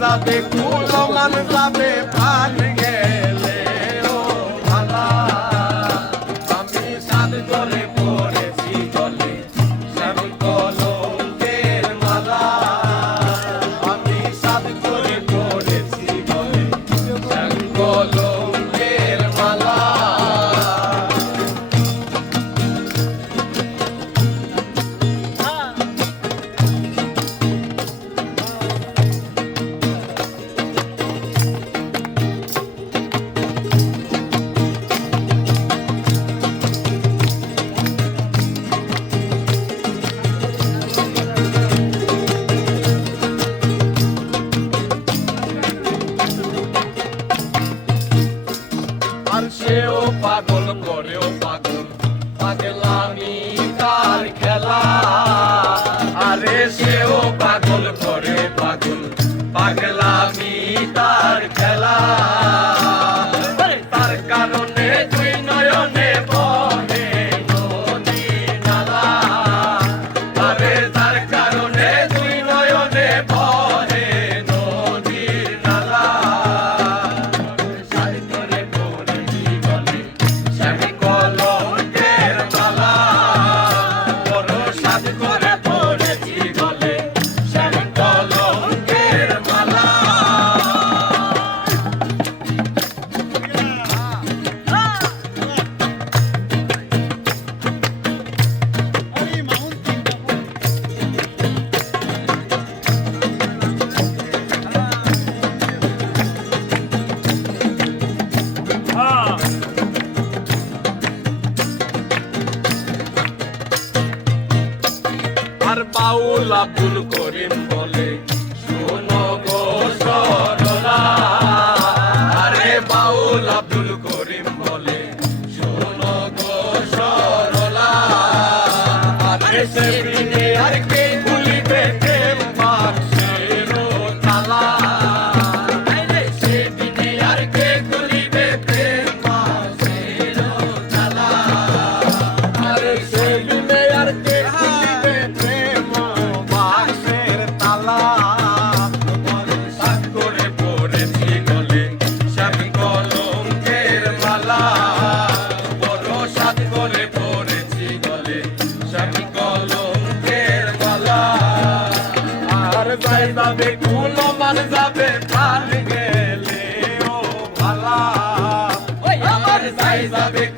যাবে কুলমান যাবে পানে পাগল পরেও পাগল। পাগলামি তার খেলা। আরে সেও পাগল। আমার পাউল আব্দুল করিম বলে, শোনো গো সরলা। আরে পাউল আব্দুল করিম বলে গো সরলা। আরে প্রাণ গেলে ও ভালা আমার যাই যাবে